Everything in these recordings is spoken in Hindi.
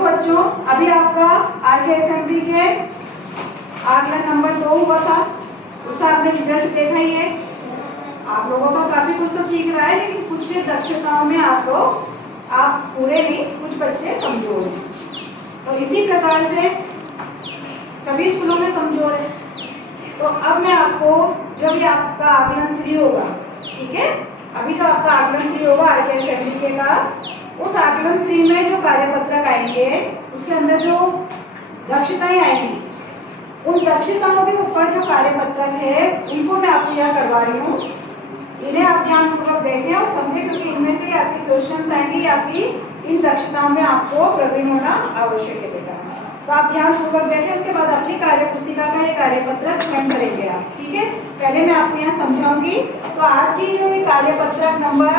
बच्चों, अभी आपका RKSMP के आकलन नंबर 2 हुआ था, उसका आपने रिजल्ट देखा ही है। आप लोगों का काफी कुछ तो ठीक रहा है, लेकिन कुछ दक्षताओं में आप पूरे नहीं, कुछ बच्चे कमजोर हैं। तो इसी प्रकार से सभी स्कूलों में कमजोर है। तो अब मैं आपको, जो भी आपका आकलन 3 होगा, ठीक है, अभी जो आपका आकलन 3 होगा RKSMP का, उस आकलन 3 में जो कार्यपत्रक आएंगे उसके अंदर जो दक्षताएं आएंगी, उन दक्षताओं के ऊपर जो कार्यपत्रक है उनको मैं आपको यहाँ करवा रही हूँ। इन्हें आप ध्यानपूर्वक देखें और समझें, क्योंकि इनमें से आपके क्वेश्चन आएंगे, आपकी इन दक्षताओं में आपको प्रवीण होना आवश्यक है बेटा। तो आप ध्यानपूर्वक देखें, उसके बाद अपनी कार्यपुस्तिका का ये कार्यपत्रक स्वयं करेंगे आप, ठीक है। पहले मैं आपको यहाँ समझाऊंगी। तो आज की जो ये कार्यपत्रक नंबर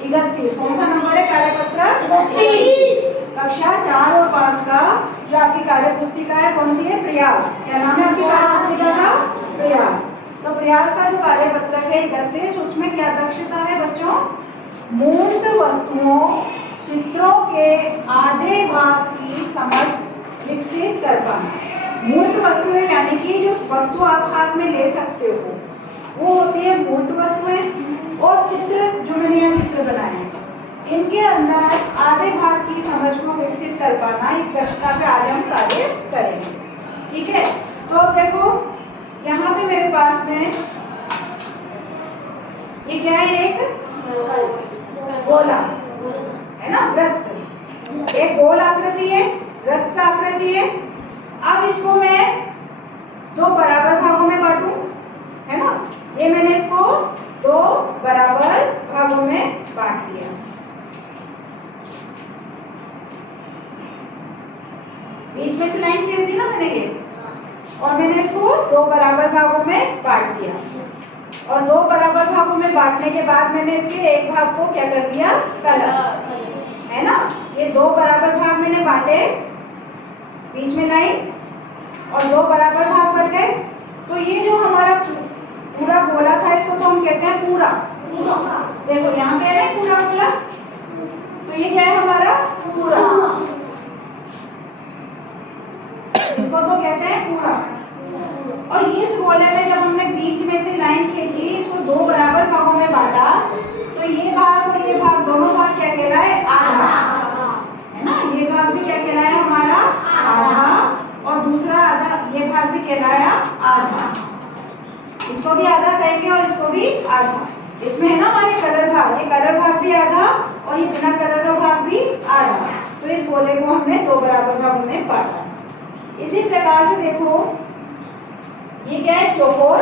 31, कौन सा नंबर है कार्यपत्रक? 31, कक्षा 4 और 5 का जो आपकी कार्यपुस्तिका है, कौन सी है? प्रयास। क्या नाम है आपकी कार्यपुस्तिका का? प्रयास। तो प्रयास का जो कार्यपत्रक है 31, उसमें क्या दक्षता है बच्चों? मूर्त वस्तुओं, चित्रों के आधे भाग की समझ विकसित कर पाना। मूर्त वस्तुएं यानी कि जो वस्तु आप हाथ में ले सकते हो वो होती है मूर्त वस्तुएं, और चित्र जो मैंने यहाँ चित्र बनाए हैं, इनके अंदर आधे भाग की समझ को विकसित कर पाना, इस दक्षता पे आज हम कार्य करेंगे, ठीक है। तो अब देखो यहाँ पे मेरे पास में ये क्या है? एक गोला है ना, वृत्त, एक गोल आकृति है, वृत्त का आकृति है। अब इसको मैं 2 बराबर भागों में बांटूं, है ना, ये मैंने इसको 2 बराबर भागों में बांट दिया। बीच में से लाइन खींच दी ना मैंने ये, और मैंने इसको 2 बराबर भागों में बांट दिया। और 2 बराबर भागों में बांटने के बाद मैंने इसके एक भाग को क्या कर दिया? कलर, है ना। ये 2 बराबर भाग मैंने बांटे, बीच में लाइन, और 2 बराबर भाग बट गए। तो ये जो हमारा पूरा गोला था, इसको तो हम कहते हैं पूरा। देखो यहाँ पे है ना पूरा गोला, तो ये क्या है हमारा? पूरा। इसको तो कहते हैं पूरा। और इस गोले में जब हमने बीच में से लाइन खींची, इसको 2 बराबर भागों में बांटा, तो ये भाग और ये भाग, दोनों भाग क्या कहलाए? आधा, है ना। ये भाग भी क्या कहलाया हमारा? आधा। और दूसरा आधा, ये भाग भी कहलाया आधा। इसको भी आधा कहेंगे और इसको भी आधा। इसमें है ना हमारे कलर भाग, ये कलर भाग भी आधा और ये बिना कलर का भाग भी आधा। तो इस गोले को हमने 2 बराबर भागों में बांटा। इसी प्रकार से देखो ये क्या है? चौकोर।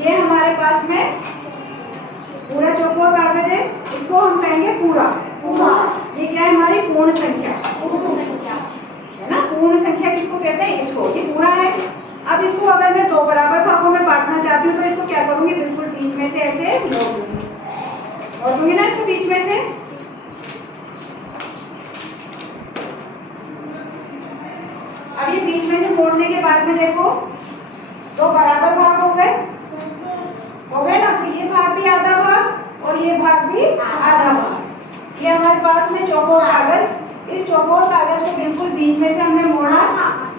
ये हमारे पास में पूरा चौकोर कागज है, इसको हम कहेंगे पूरा। ये क्या है? हमारी पूर्ण संख्या, है ना। पूर्ण संख्या किसको कहते हैं? इसको। ये पूरा है। अब इसको अगर मैं 2 बराबर भागों में बांटना चाहती हूँ, तो इसको क्या करूंगी? बिल्कुल बीच में से ऐसे मोड़ दूंगी ना इसको बीच में से। अब ये बीच में से मोड़ने के बाद में देखो 2 बराबर भाग हो गए ना। तो ये भाग भी आधा भाग और ये भाग भी आधा भाग। ये हमारे पास में चौकोर कागज, इस चौकोर कागज को बिल्कुल बीच में से हमने मोड़ा,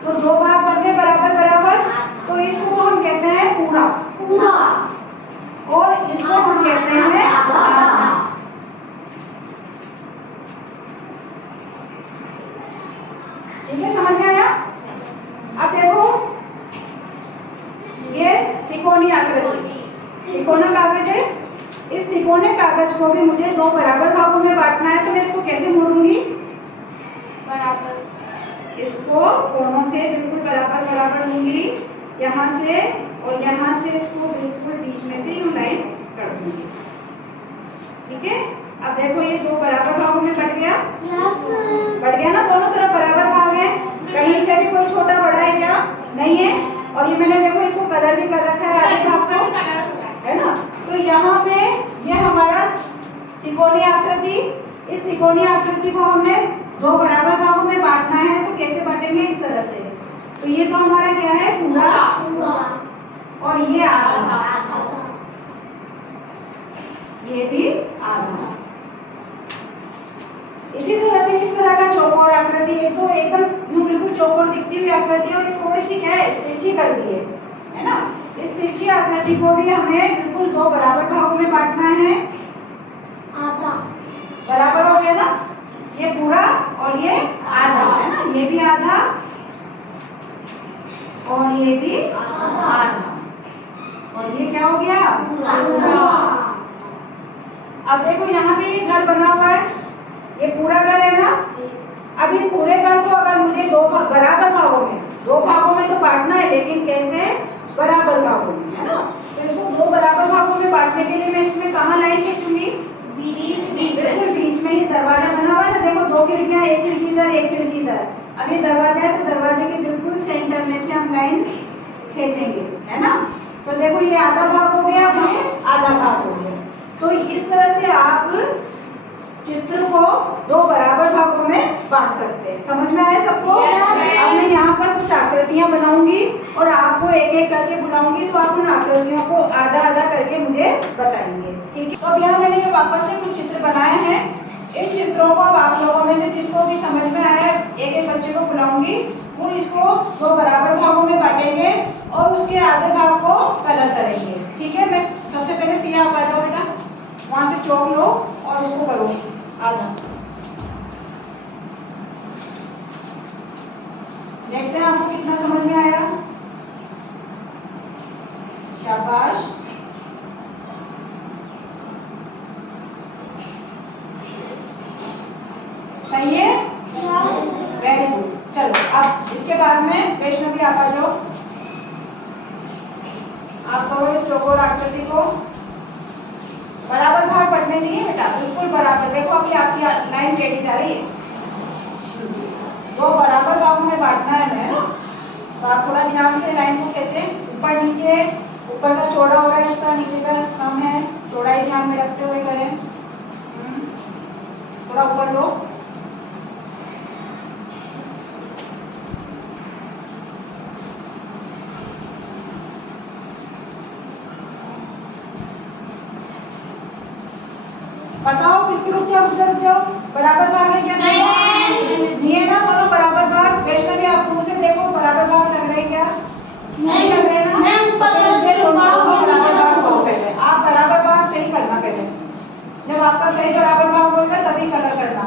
तो 2 भाग बन गए बराबर बराबर। तो इसको हम कहते हैं पूरा, और इसको हम कहते हैं आधा। ठीक है, समझ में आया? अब देखो ये तिकोनी आकृति, तिकोना कागज है। इस तिकोने कागज को भी मुझे 2 बराबर भागों में बांटना है, तो मैं इसको कैसे मोड़ूंगी? बराबर। इसको कोनों से बिल्कुल बराबर बराबर लूंगी, यहाँ से और यहाँ से इसको बिल्कुल बीच में से यूं लाइन कर दूंगी, ठीक है। अब देखो ये 2 बराबर भागों में बढ़ गया ना, दोनों तरफ बराबर भाग है, कहीं से भी कोई छोटा बड़ा है क्या? नहीं है। और ये मैंने देखो इसको कलर भी कर रखा है आधे भाग को, है ना। तो यहाँ पे ये हमारा त्रिकोणीय आकृति, इस त्रिकोणीय आकृति को हमने 2 बराबर भागों में बांटना है, तो कैसे बांटेंगे? इस तरह से। तो ये तो हमारा क्या है? पूरा, और ये आधा, ये भी आधा। इसी तरह से इस तरह का चौकोर आकृति आकृति एक तो एकदम यूं बिल्कुल चौकोर दिखती हुई आकृति और ये थोड़ी सी क्या है तिरछी कर दी है ना। इस तिरछी आकृति को भी हमें बिल्कुल दो बराबर भागों में बांटना है। आधा बराबर हो गया ना, ये पूरा और ये आधा है ना, ये भी आधा और ये भी आधा और ये क्या हो गया पूरा। अब देखो यहाँ पे ये घर बना हुआ है, ये पूरा घर है ना। अब इस पूरे घर को अगर मुझे दो बराबर भागों में तो बांटना है, लेकिन कैसे बराबर भागों में, है ना। तो इसको दो बराबर भागों में बांटने के लिए मैं इसमें कहाँ लाइन खींचूंगी, बिल्कुल बीच में। ये दरवाजा बना हुआ है ना, देखो दो खिड़कियां, एक खिड़की इधर एक खिड़की इधर। अब ये दरवाजा है तो दरवाजे के बिल्कुल सेंटर में से हम लाइन खींचेंगे, है ना। तो देखो ये आधा भाग हो गया, ये आधा भाग हो गया। तो इस तरह से आप चित्र को दो बराबर भागों में बांट सकते हैं। समझ में आया सबको? अब मैं यहाँ पर कुछ आकृतियां बनाऊंगी और आपको एक एक करके बुलाऊंगी, तो आप उन आकृतियों को आधा आधा करके मुझे बताएंगे, ठीक है। तो अब यहाँ मैंने ये वापस से कुछ चित्र बनाए हैं। इन चित्रों को अब आप लोगों में से जिसको भी समझ में आया, एक एक बच्चे को बुलाऊंगी, वो इसको दो बराबर भागों में बांटेंगे और उसके आधे भाग को कलर करेंगे, ठीक है। मैं सबसे पहले सिया आप आ जाओ बेटा, वहां से चौक लो और उसको करो आधा। देखते हैं आपको कितना समझ में आया। शाबाश। सही है, वेरी गुड। चलो अब इसके बाद में वैष्णवी आप आ जाओ, आप करो इस चौकोर आकृति को बराबर भाग पढ़ने चाहिए बेटा, बिल्कुल बराबर। देखो अभी आपकी लाइन टेढ़ी जा रही है, दो बराबर भागों में बांटना है हमें, ना। तो आप थोड़ा ध्यान से लाइन को खींचे, ऊपर नीचे, ऊपर का चौड़ा हो रहा है हिस्सा, नीचे का कम है, चौड़ाई ध्यान में रखते हुए करें। थोड़ा ऊपर लो। बताओ, बिल्कुल रुक जाओ। बराबर भाग है क्या? नहीं है ना, दोनों बराबर भाग। वैष्णवी आप दूर से देखो, बराबर भाग लग रहे हैं क्या? नहीं लग रहे ना। पहले आप बराबर भाग सही करना, पहले जब आपका सही बराबर भाग होगा तभी कलर करना।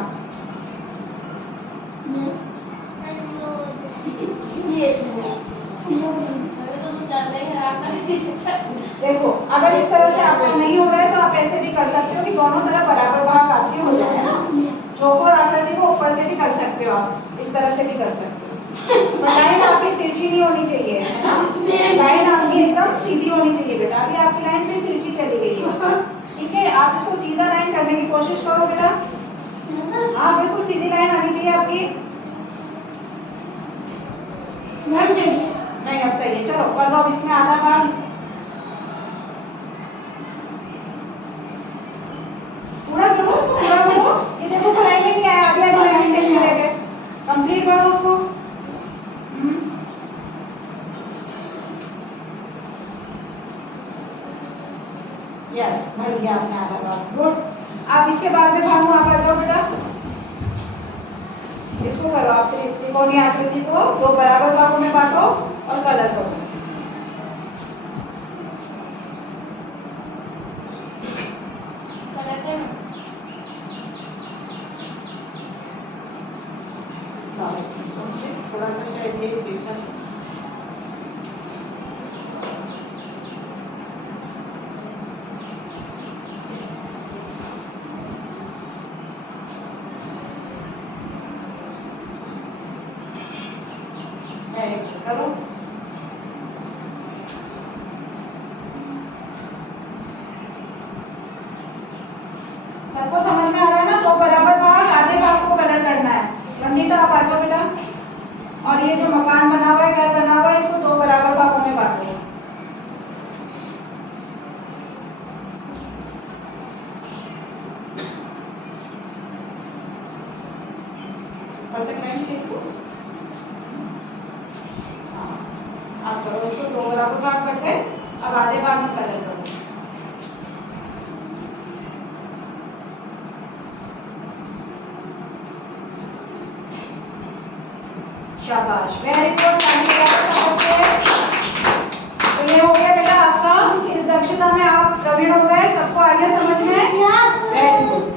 देखो अगर इस तरह से आपका नहीं हो रहा है तो आप ऐसे भी कर सकते हो कि दोनों तरफ बराबर भाग आपके हो जाए, है ना। चौकोर आकृति को ऊपर से भी कर सकते हो, आप इस तरह से भी कर सकते हो। पर लाइन आपकी तिरछी नहीं होनी चाहिए, है ना। लाइन आपकी एकदम सीधी होनी चाहिए बेटा। अभी आपकी लाइन फिर तिरछी चली गई है, ठीक है। आप इसको सीधा लाइन करने की कोशिश करो बेटा। हाँ बिल्कुल सीधी लाइन आनी चाहिए आपकी। नहीं अब सही है, चलो कर दो अब इसमें आधा भाग। पूरा करो उसको, पूरा करो। ये देखो पढ़ाई में नहीं आया, आधी आधी लाइन कैसे रह गए। कंप्लीट करो उसको। यस, भर दिया आपने आधा भाग, गुड। आप इसके बाद में भानु आप आ जाओ बेटा, इसको करो आप त्रिकोणीय आकृति को दो बराबर भागों में बांटो और कलर करो। थोड़ा सा शायद ये देखना। करो सबको समझ में आ रहा है ना। दो बराबर भाग, आधे भाग को कलर करना है। रंजीता आप आ जाओ बेटा, और ये जो मकान बना हुआ है, घर बना हुआ है, इसको दो बराबर भागों में बांटो। आप करो इसको दो बराबर भाग करके, अब आधे भाग में कलर करो। शाबाश, वेरी गुड। तो ये हो गया बेटा आपका, इस दक्षता में आप प्रवीण हो गए, सबको आ गया समझ में? Very good.